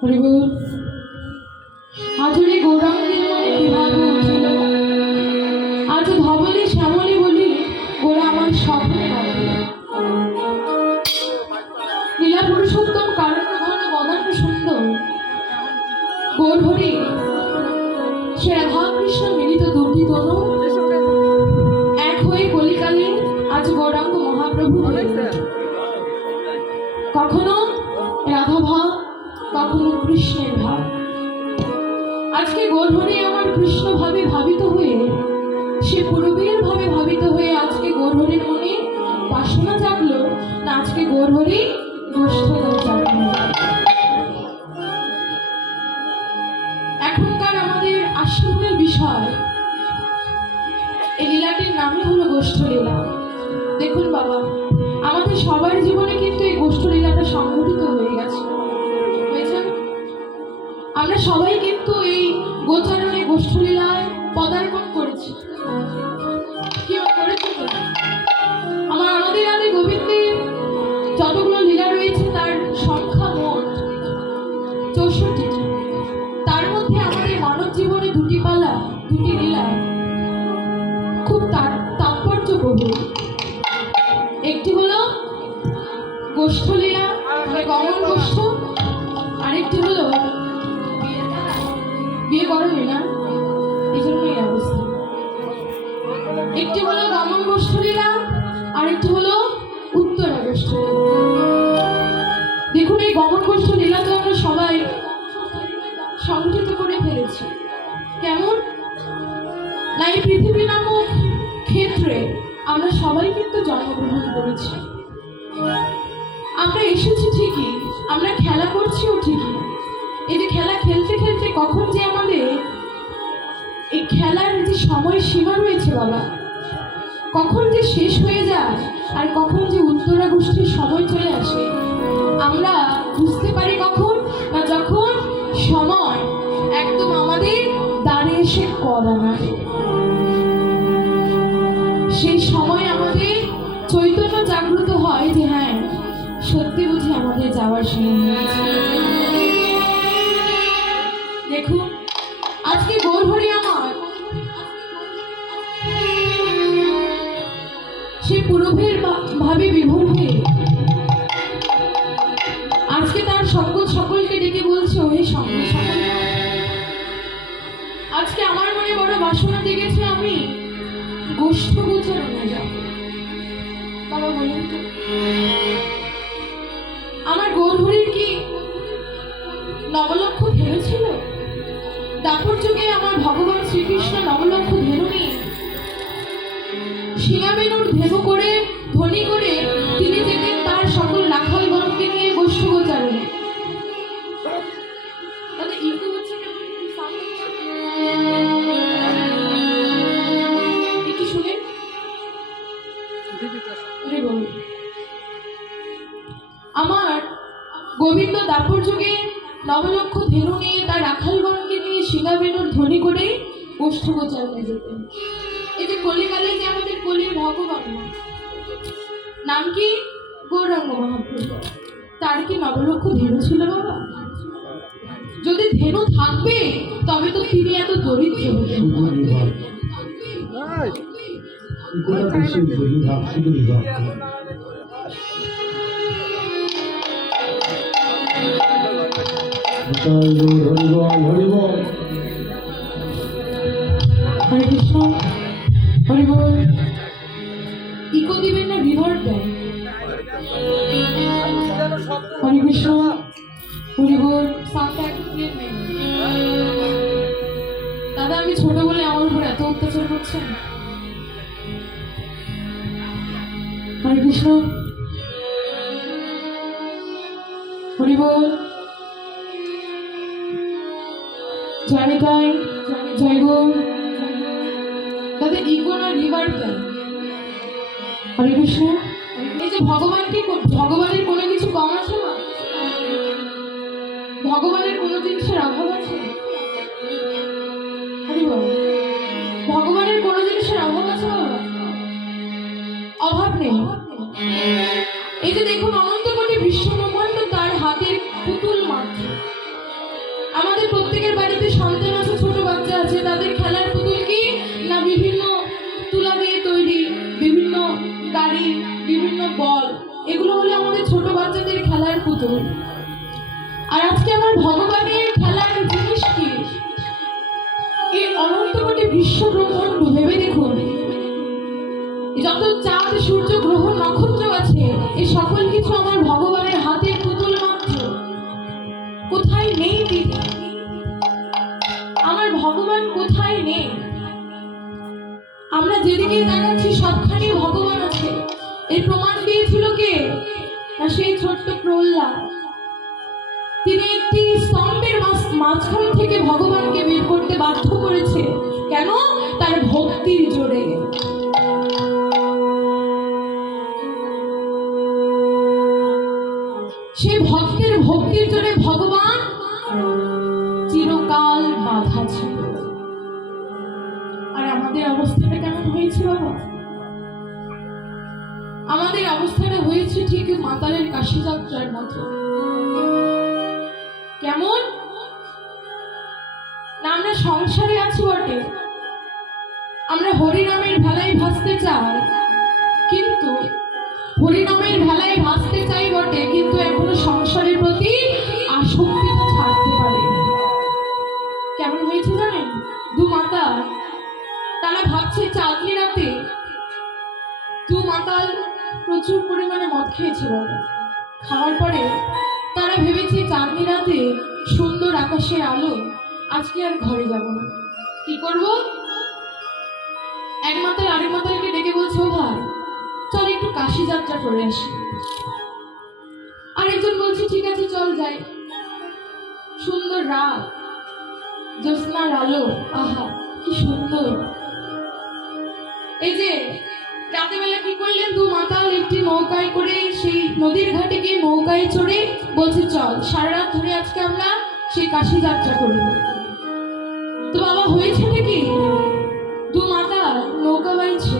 হরিবল। আজরে গৌরাঙ্গের আজকে গর্ভরে আমার কৃষ্ণ ভাবে ভাবিত হয়ে, সে পূর্বের ভাবে ভাবিত হয়ে আজকে গর্ভরের মনে বাসনা জাগলো, না আজকে গর্ভরে দুষ্ট জাগলো সবাই কিন্তু এই গোচারণে গোষ্ঠলীলায় পদার্পণ করেছি। একটি হলো গমন গোষ্ঠ আর একটি হলো উত্তরা গোষ্ঠ। দেখুন, এই গমন গোষ্ঠ লীলা তো আমরা সবাই সংগঠিত করে ফেলেছি। কেমন? না এই পৃথিবী নামক ক্ষেত্রে আমরা সবাই কিন্তু জন্মগ্রহণ করেছি। আমরা এসেছি ঠিকই, আমরা খেলা করছিও ঠিকই। এই যে খেলা খেলতে খেলতে কখন যে আমাদের এই খেলার যে সময় সীমা রয়েছে বাবা কখন যে শেষ হয়ে যায় আর কখন যে উত্তরা গোষ্ঠীর সময় চলে আসে, আমরা বুঝতে পারি কখন বা যখন সময় একদম আমাদের দাঁড়িয়ে এসে করা নাড়ে সেই সময় আমাদের চৈতন্য জাগ্রত হয় যে হ্যাঁ সত্যি বুঝি আমাদের যাওয়ার সময় সে পুরভের ভাবে বিভোর হয়ে। আজকে তার সকল সকলকে ডেকে বলছে, ওহে সকল সকল আজকে আমার মনে বড় বাসনা জেগেছে আমি। গোষ্ঠ গোচরণে যাব বাবা বলুন তো, আমার গৌরহরির কি নবলক্ষ শিঙাবেনুর ধেনু করে ধ্বনি করে তিনি যেতেন তার সকল রাখালগণকে নিয়ে গোষ্ঠ গোচারণে দাদা ইকো হচ্ছে কেমন একটু sound হচ্ছে? একটু শুনেন আরে বলুন। আমার গোবিন্দ দাপর যুগে নবলক্ষ ধেনু নিয়ে তার রাখালগণকে নিয়ে সিঙ্গাবেনুর ধ্বনি করে গোষ্ঠ গোচারণে যেতেন কলির নাম কি? গৌরাঙ্গ মহাপ্রভু। তার কি নবলক্ষ ধেনু ছিল বাবা? যদি ধেনু থাকবে, তবে তো তিনি এত দরিদ্র। হতেন হরিবল হরিবল ইকো দিবেন না রিভার্ট দেন হরে কৃষ্ণ হরি বল সাউন্ডটা একটু দাদা আমি ছোট কৃষ্ণ, এই যে ভগবান কি ভগবানের কোনো কিছু কম আছে না ভগবানের কোনো জিনিসের অভাব আছে হরি। এগুলো হলো আমাদের ছোট বাচ্চাদের খেলার পুতুল। আর আজকে আমার ভগবানের খেলার জিনিস কি এই অনন্ত কোটি বিশ্ব ব্রহ্মাণ্ড ভেবে দেখুন। যত চাঁদ, সূর্য, গ্রহ, নক্ষত্র আছে এই সকল কিছু আমার ভগবানের হাতে পুতুল মাত্র। কোথায় নেই সেই ছোট্ট প্রহ্লাদ। তিনি একটি স্তম্ভের মাঝখান থেকে ভগবানকে বের করতে বাধ্য করেছে। কেন? মাতালের কাশি যাত্রার মতো। কেমন? না আমরা সংসারে আছি বটে। আমরা হরিনামের ভেলায় ভাসতে চাই। কিন্তু হরিনামের ভেলায় ভাসতে চাই বটে, কিন্তু এখনও সংসারের প্রতি আসক্তিটা ছাড়তে পারে কেমন হয়েছে জানেন? দু মাতা তারা ভাবছে চাঁদনি রাতে দু মাতাল প্রচুর পরিমাণে মদ খেয়েছে বলে খাওয়ার পরে তারা ভেবেছে চাঁদনি রাতে সুন্দর আকাশের আলো, আজকে আর ঘরে যাব না। কি করব? এক মাতাল আরেক মাতালকে ডেকে বলছে ভাই চল একটু কাশি যাত্রা করে আসি। আরেকজন বলছে, ঠিক আছে, চল যাই। সুন্দর রাত, জ্যোৎস্নার আলো, আহা, কি সুন্দর। এই যে রাতেবেলা কি করলেন? দু মাতাল একটি নৌকায় করে সেই নদীর ঘাটে গিয়ে নৌকায় চড়ে বলছে, চল, সারা রাত ধরে আজকে আমরা সেই কাশি যাত্রা করব। তো বাবা, হয়েছে নাকি? দু মাতাল নৌকা বাইছে,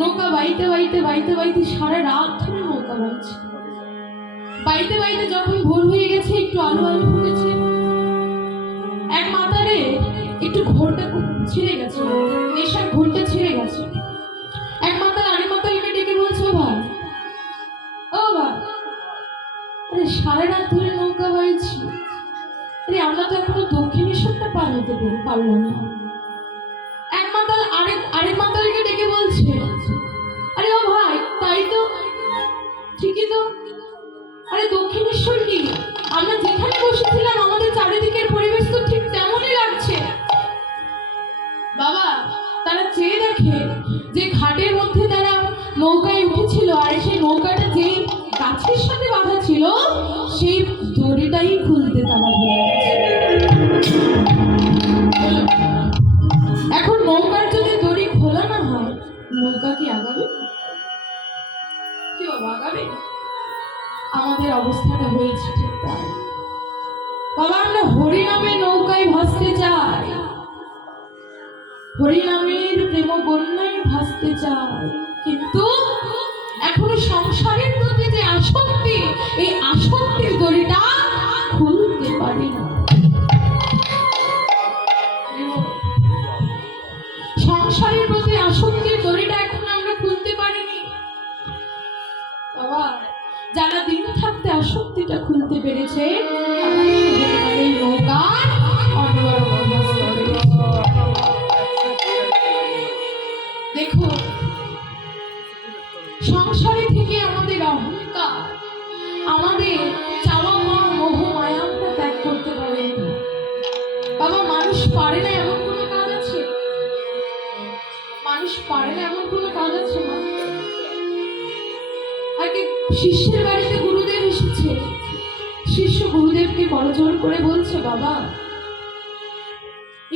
নৌকা বাইতে বাইতে বাইতে বাইতে সারা রাত ধরে নৌকা বাইছে। বাইতে বাইতে যখন ভোর হয়ে গেছে, একটু আলো আলো ফুটেছে এক মাতারে একটু ঘোরটা ছিঁড়ে গেছে, নেশার ঘোরটা ছিঁড়ে গেছে। সারা রাত ধরে নৌকা বাইছি আরে, আমরা তো এখনও দক্ষিণেশ্বরটা পার হতে পারি- পারলাম না। এক মাতাল আরেক আরেক মাতালকে ডেকে বলছে, আরে, ও ভাই, তাই তো? ঠিকই তো। আরে দক্ষিণেশ্বর কি? আমরা যেখানে বসেছিলাম, আমাদের চারিদিকের পরিবেশ তো ঠিক তেমনই লাগছে। বাবা, তারা চেয়ে দেখে যে ঘাটের মধ্যে তারা নৌকায় উঠেছিল, আর সেই নৌকাটা যেই গাছের ছিল সেই দড়িটাই খুলতে সংসারের প্রতি আসক্তির দড়িটা এখন আমরা খুলতে পারিনি। বাবা, যারা দিন থাকতে আসক্তিটা খুলতে পেরেছে পারে না এমন কোনো কাজ আছে মা? আগে শিষ্যের বাড়িতে গুরুদেব এসেছে। শিষ্য গুরুদেবকে করজোর করে বলছে, বাবা,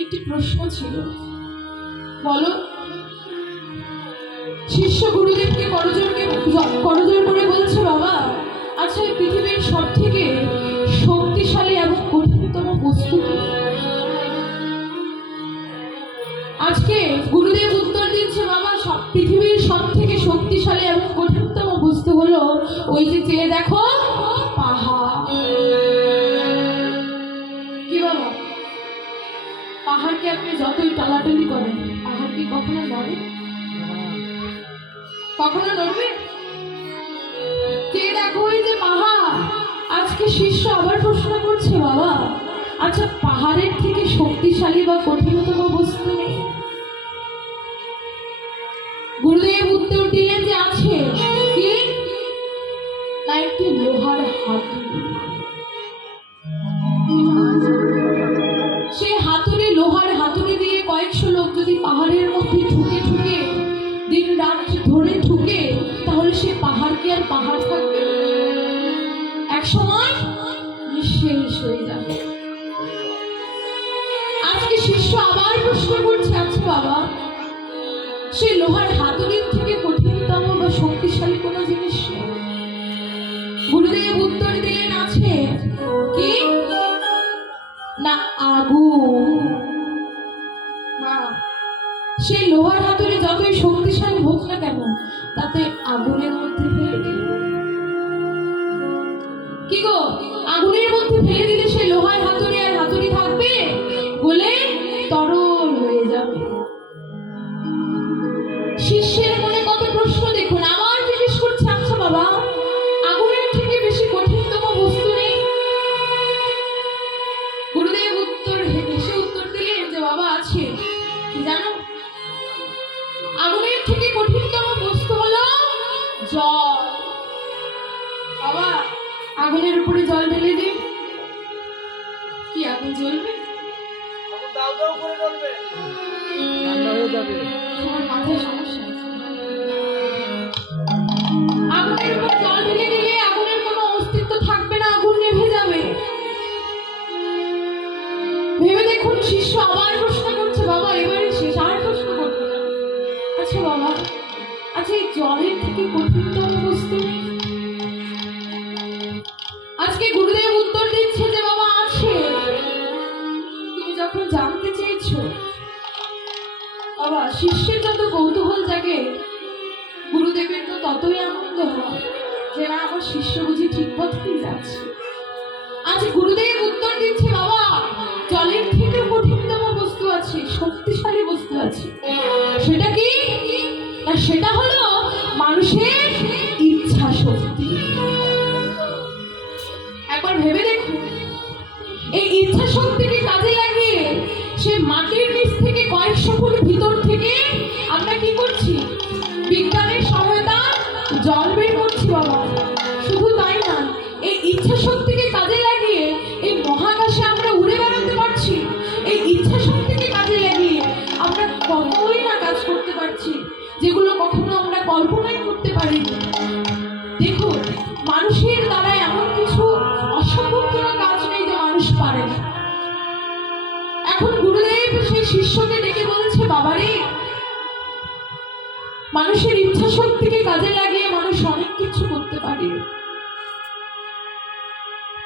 একটি প্রশ্ন ছিল। বলো, শিষ্য গুরুদেবকে করজোরকে করজোর করে বলছে, বাবা আচ্ছা এই পৃথিবীর সব থেকে শক্তিশালী এবং কঠিনতম বস্তু আজকে গুরুদেব শক্তিশালী এবং কঠিনতম বস্তু হলো ওই যে চেয়ে দেখো, পাহাড়। কি বাবা? পাহাড়কে আপনি যতই টালাটালি করেন, পাহাড় কি কখনো নড়ে? কখনো নড়বে? কে দেখো ওই যে পাহাড়। আজকে শিষ্য আবার প্রশ্ন করছে, বাবা আচ্ছা পাহাড়ের থেকে শক্তিশালী বা কঠিনতম বস্তু নেই? গুরুদেব দিলেন যে আছে একটি লোহার হাতুড়ি সেই হাতুড়ি লোহার হাতুড়ি দিয়ে কয়েকশো লোক যদি পাহাড়ের মধ্যে ঠুকে ঠুকে দিন রাত ধরে ঠুকে তাহলে সে পাহাড় কি আর পাহাড় থাকবে? এক সময় নিঃশেষ হয়ে যাবে। আজকে শিষ্য আবার প্রশ্ন করছে আচ্ছা বাবা সেই লোহার হাতুড়ির যতই শক্তিশালী হোক না কেন তাতে আগুনের যে না আমার শিষ্য বুঝি ঠিক পথেই যাচ্ছে। আজ গুরুদেব উত্তর দিচ্ছে বাবা।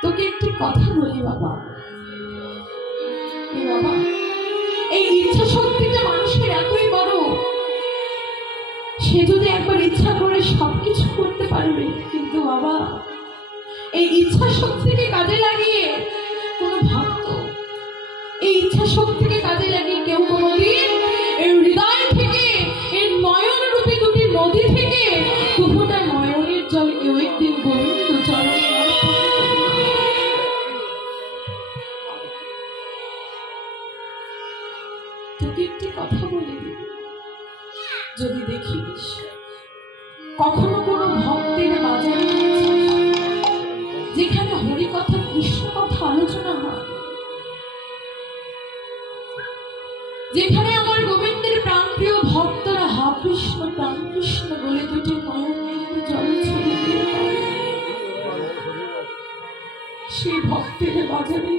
তোকে একটি কথা বলি বাবা। এই ইচ্ছা শক্তিটা মানুষের এতই বড়, সে যদি একবার ইচ্ছা করে সবকিছু করতে পারবে, কিন্তু বাবা, এই ইচ্ছা শক্তিকে কাজে লাগিয়ে কোনো ভক্ত, এই ইচ্ছা শক্তিকে কাজে লাগিয়ে কেউ কোনোদিন এই হৃদয় থেকে, এই নয়ন রূপী দুটি নদী থেকে দুপুরটা নয়নের কখনো কোনো ভক্তের বাজারে যেখানে হরি কথা কৃষ্ণ কথা আলোচনা হয়। যেখানে আমার গোবিন্দের প্রাণপ্রিয় ভক্তরা হা কৃষ্ণ প্রাণ কৃষ্ণ বলে দুটি নয়নের জল সেই ভক্তের বাজারে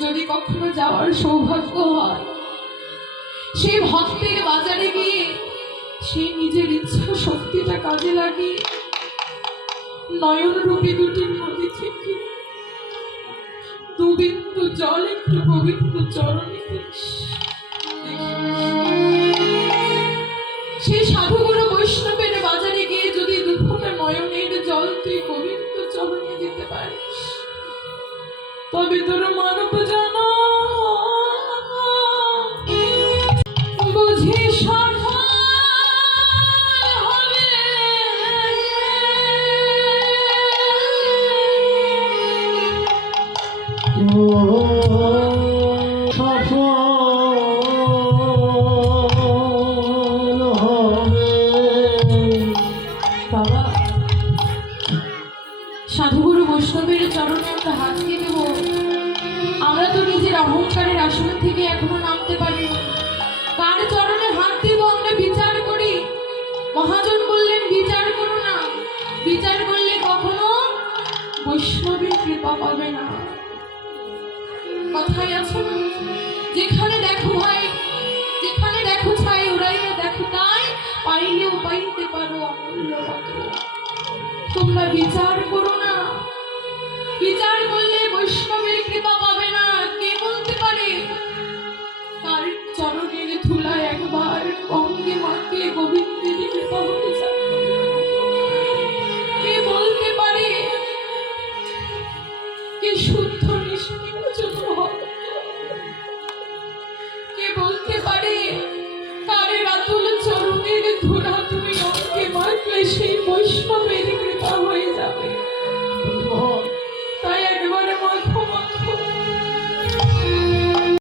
যদি কখনো যাওয়ার সৌভাগ্য হয়, সেই ভক্তের বাজারে গিয়ে সেই নিজের ইচ্ছা শক্তিটা কাজে লাগিয়ে নয়নরূপী দুটির মধ্যে থেকে দুবিন্দু জল একটু পবিত্র চরণে সে সাধুগুরু বৈষ্ণবের বাজারে গিয়ে যদি দুপুরে নয়নের জল তুই পবিত্র চরণে দিতে পারিস, তবে তোর মানব জানা বুঝে সব